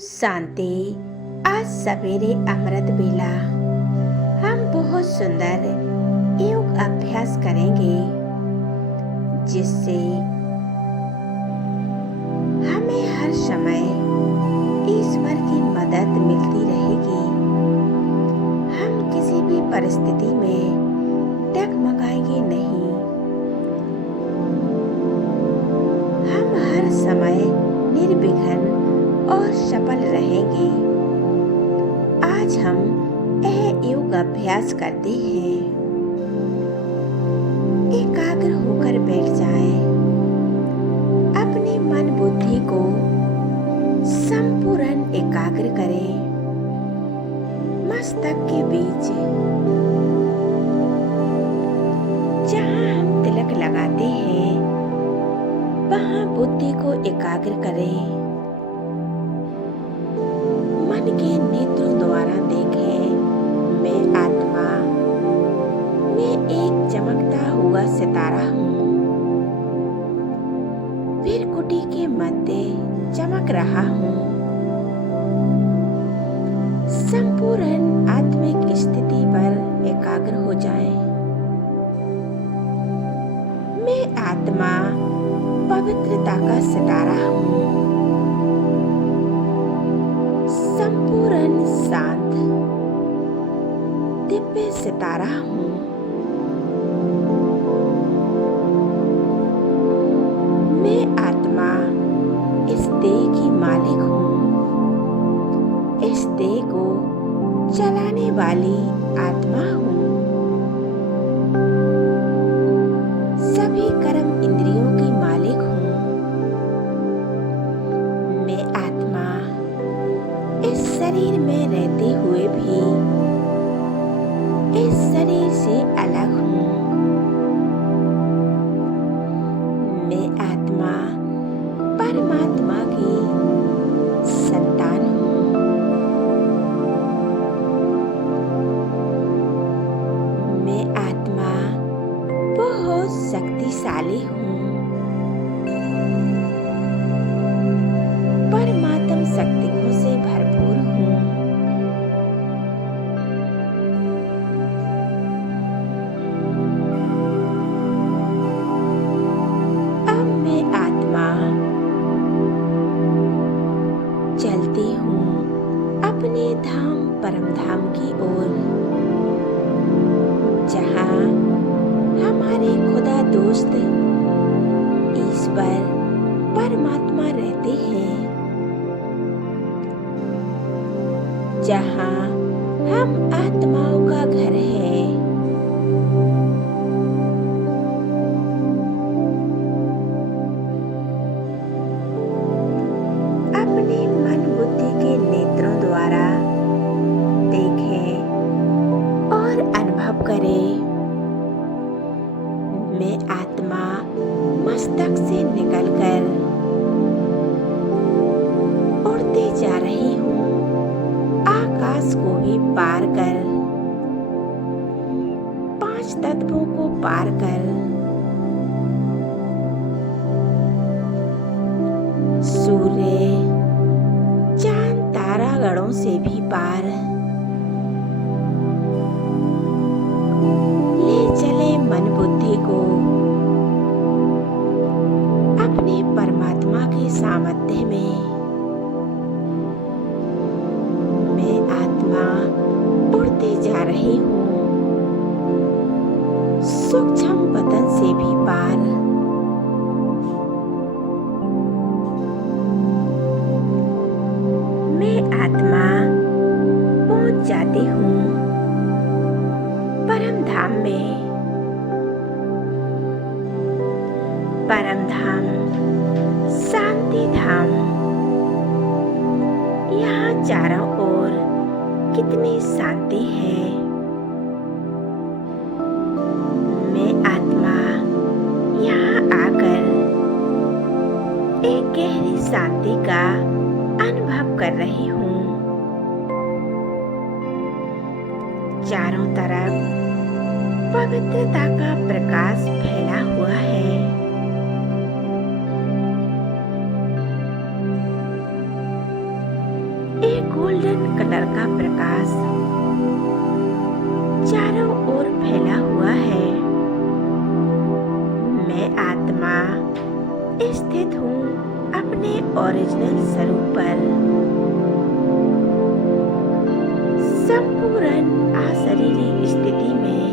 शांति। आज सवेरे अमृत बेला हम बहुत सुंदर योग अभ्यास करेंगे जिससे हमें हर समय ईश्वर की मदद मिलती रहेगी। हम किसी भी परिस्थिति में डगमगाएंगे नहीं। हम हर समय निर्विघ्न और सफल रहेंगे। आज हम यह योग अभ्यास करते हैं। एकाग्र होकर बैठ जाएं। अपनी मन बुद्धि को संपूर्ण एकाग्र करें। मस्तक के बीच जहाँ हम तिलक लगाते हैं वहाँ बुद्धि को एकाग्र करें। मन के नेत्रों द्वारा देखें, मैं आत्मा, मैं एक चमकता हुआ सितारा हूँ। फिर कुटी के मध्य चमक रहा हूँ। संपूर्ण आत्मिक स्थिति पर एकाग्र हो जाएं। मैं आत्मा पवित्रता का सितारा हूँ। संपूर्ण शांत दिव्य सितारा हूँ। मैं आत्मा इस देह की मालिक हूँ। इस देह को चलाने वाली आत्मा हूँ। सभी कर्म इंद्रियों की मालिक हूँ। मैं आत्मा इस शरीर में रहते हुए भी इस शरीर से अलग हूँ। मैं आत्मा परमात्मा की संतान हूँ। मैं आत्मा बहुत शक्तिशाली हूँ। परमात्म शक्तियों से भरपूर हूँ। अब मैं आत्मा चलती हूँ अपने धाम परम धाम की ओर, जहाँ हमारे खुदा दोस्त ईश्वर परमात्मा रहते हैं, जहाँ हम आत्माओं का घर है। अपने मन बुद्धि के नेत्रों द्वारा देखें और अनुभव करें। मैं आत्मा मस्तक से निकलकर उड़ते जा रही हूँ, आकाश को भी पार कर, 5 तत्वों को पार कर, सूर्य चांद तारागणों से भी पार ले चले मन बुद्धि को अपने परमात्मा के सामर्थ्य में। मैं आत्मा उड़ते जा रही हूँ, सूक्ष्म वतन से भी पार। मैं आत्मा पहुँच जाती हूँ परम धाम में। परम धाम शांति धाम। यहाँ चारों ओर कितनी शांति है। मैं आत्मा यहाँ आकर एक गहरी शांति का अनुभव कर रही हूँ। चारों तरफ पवित्रता का प्रकाश फैला हुआ है। गोल्डन कलर का प्रकाश चारों ओर फैला हुआ है। मैं आत्मा स्थित हूँ अपने ओरिजिनल स्वरूप पर, संपूर्ण अशरीरी स्थिति में।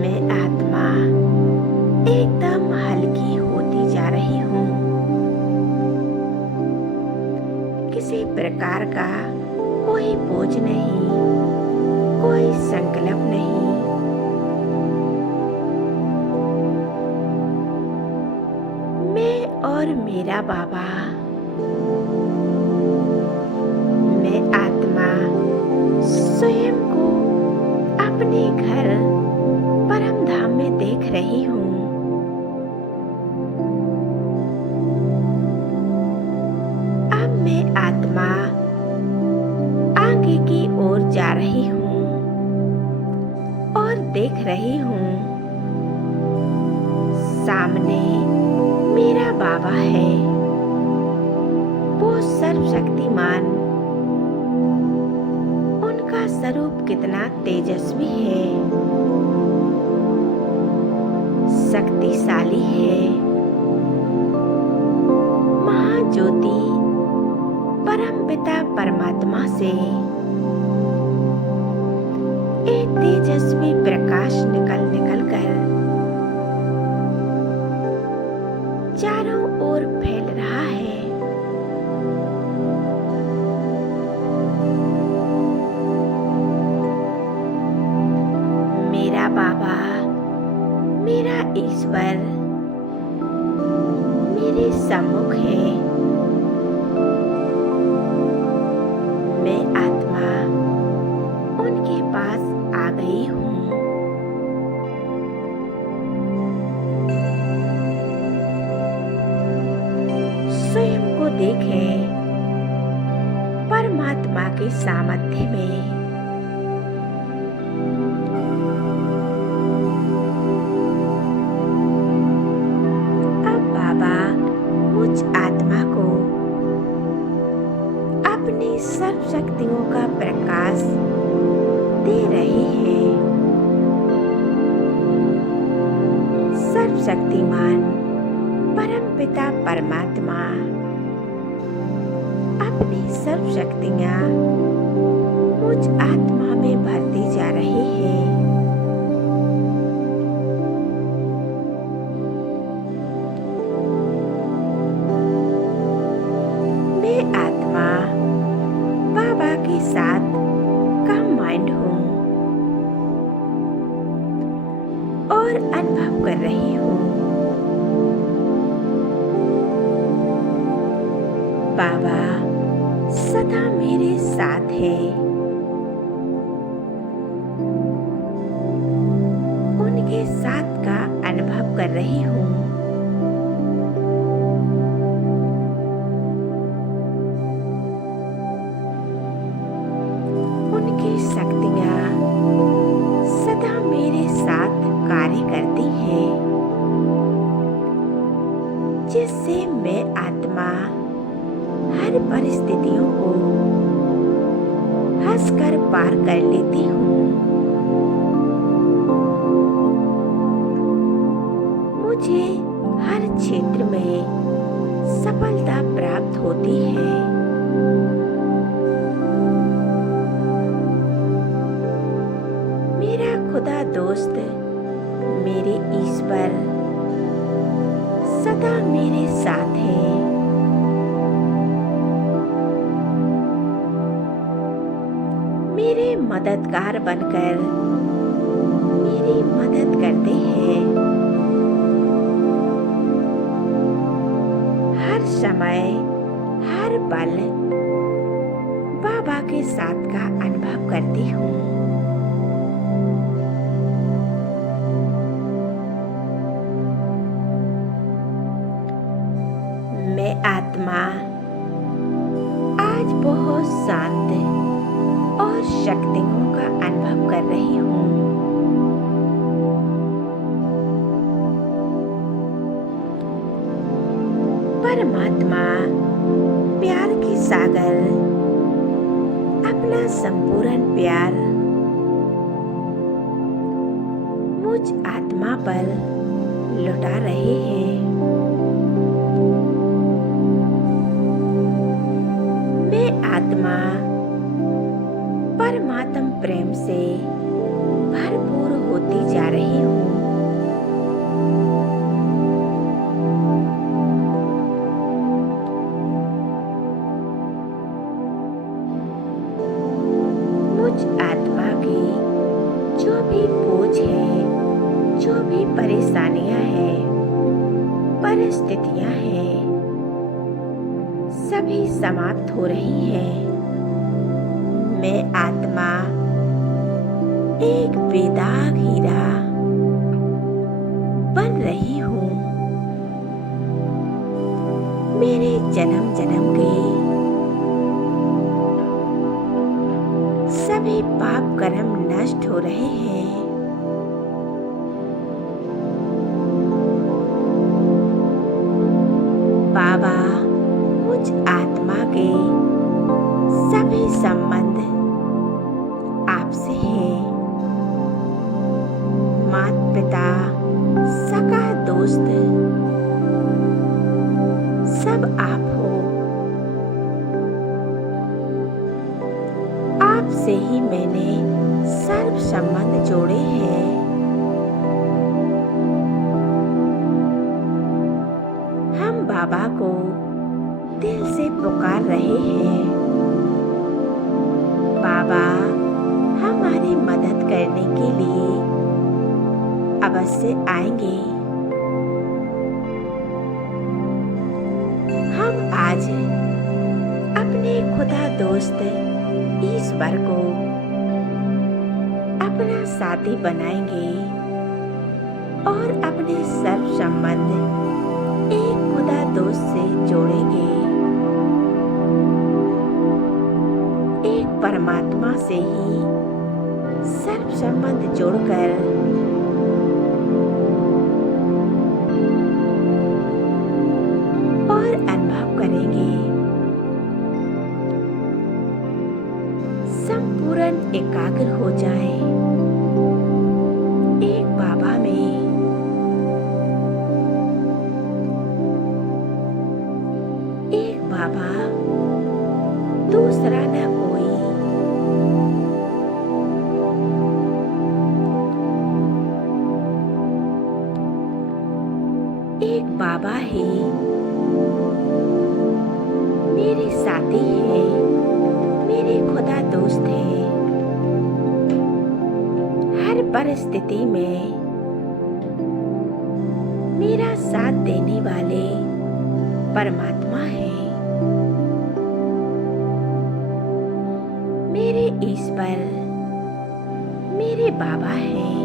मैं आत्मा एकदम हल्की होती जा रही हूँ। किसी प्रकार का कोई बोझ नहीं, कोई संकल्प नहीं। मैं और मेरा बाबा, मैं आत्मा स्वयं को अपने घर परम धाम में देख रही हूँ। अब मैं आत्मा आगे की ओर जा रही हूँ और देख रही हूँ सामने मेरा बाबा है। वो सर्वशक्तिमान, उनका स्वरूप कितना तेजस्वी है, शक्तिशाली है। महाज्योति परम पिता परमात्मा से एक तेजस्वी प्रकाश निकल कर चारों ओर फैल रहा है। मेरा बाबा, मेरा ईश्वर मेरे सम्मुख है। मैं आत्मा उनके पास आ गई हूँ। स्वयं को देखें परमात्मा के सामर्थ्य में। अब बाबा मुझ आत्मा को अपनी सर्व शक्तियों का प्रकाश दे रहे हैं। सर्वशक्तिमान परम पिता परमात्मा अपनी सर्व शक्तियाँ मुझ आत्मा में भरती जा रही है। मैं आत्मा बाबा के साथ कंबाइंड हूँ और अनुभव कर रही हूँ बाबा सदा मेरे साथ है। उनके साथ का अनुभव कर रही हूँ। उनकी शक्तियाँ सदा मेरे साथ कार्य करती हैं, जिससे मैं आत्मा हर परिस्थितियों को हंसकर पार कर लेती हूँ। मुझे हर क्षेत्र में सफलता प्राप्त होती है। मेरा खुदा दोस्त, मेरे ईश्वर सदा मेरे साथ है। मेरे मददगार बनकर मेरी मदद करते हैं। हर समय हर पल बाबा के साथ का अनुभव करती हूँ। मैं आत्मा आज बहुत शांत और शक्तियों का अनुभव कर रही हूँ। परमात्मा प्यार के सागर अपना संपूर्ण प्यार मुझ आत्मा पर लौटा रहे हैं। मैं आत्मा परमात्म प्रेम से भरपूर होती जा रही हूँ। मुझ आत्मा की जो भी बोझ है, जो भी परेशानियां हैं, परिस्थितियां हैं, सभी समाप्त हो रही हैं। मैं आत्मा एक बेदाग हीरा बन रही हूँ। मेरे जन्म जन्म के सभी पाप कर्म नष्ट हो रहे हैं। बाबा मुझ आत्मा के सभी संबंध आपसे हैं। माता पिता, सगा दोस्त, सब आप हो। आपसे ही मैंने सर्व संबंध जोड़े हैं। हम बाबा को दिल से पुकार रहे हैं। बाबा हमारी मदद करने के लिए अवश्य आएंगे। हम आज अपने खुदा दोस्त ईश्वर को अपना साथी बनाएंगे और अपने सर्व संबंध एक खुदा दोस्त से जोड़ेंगे। एक परमात्मा से ही सर्व संबंध जोड़कर और अनुभव करेंगे। संपूर्ण एकाग्र हो जाए एक बाबा में। एक बाबा, दूसरा न कोई। एक बाबा ही मेरे साथी है, मेरे खुदा दोस्त है। हर परिस्थिति में मेरा साथ देने वाले परमात्मा है। मेरे ईश्वर मेरे बाबा हैं।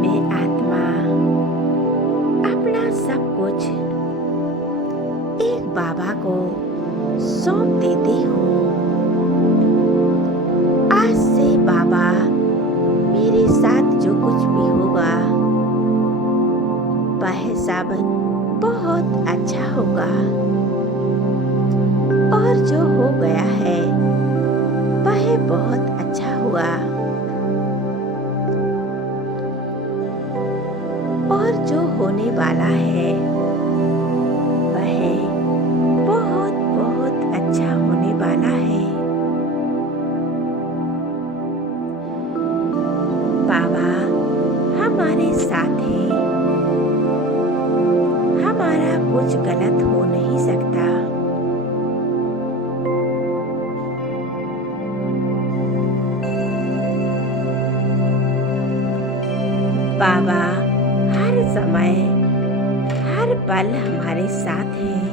मैं आत्मा अपना सब कुछ एक बाबा को सौंप देती हूँ। आज से बाबा मेरे साथ जो कुछ भी होगा वह सब बहुत अच्छा होगा, और जो हो गया है वह बहुत अच्छा हुआ, और जो होने वाला है वह बहुत बहुत अच्छा होने वाला है। बाबा हमारे साथ हैं। हमारा कुछ गलत हो नहीं सकता। बाबा हर समय हर पल हमारे साथ हैं।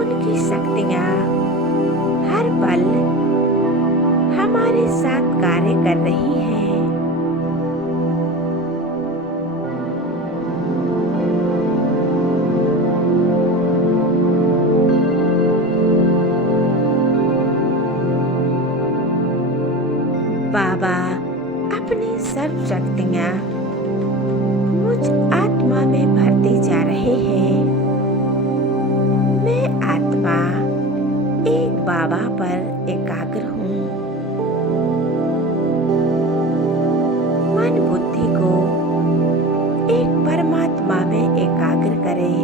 उनकी शक्तियाँ हर पल हमारे साथ कार्य कर रही हैं। बाबा अपनी सर्व शक्तियाँ मुझ आत्मा में भरते जा रहे हैं। मैं आत्मा एक बाबा पर एकाग्र हूँ। मन बुद्धि को एक परमात्मा में एकाग्र करें।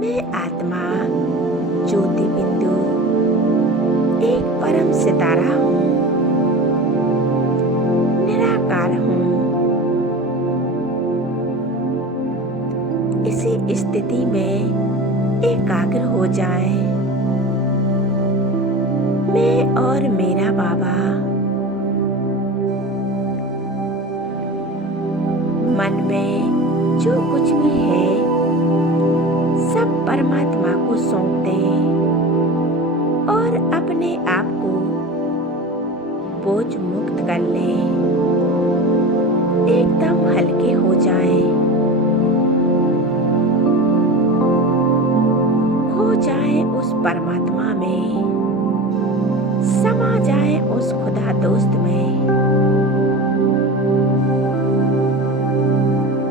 मैं आत्मा ज्योति बिंदु एक परम सितारा हूँ, निराकार हूँ। इसी स्थिति में एकाग्र हो जाएं। मैं और मेरा बाबा मन में जो कुछ भी है सब परमात्मा को सौंप दें और अपने आप को बोझ मुक्त कर लें। एकदम हल्के हो जाएं। खो जाएं उस परमात्मा में, समा जाएं उस खुदा दोस्त में।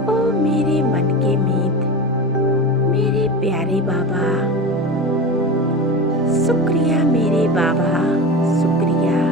ओ मेरे मन के मीत, मेरे प्यारे बाबा, शुक्रिया मेरे बाबा, शुक्रिया।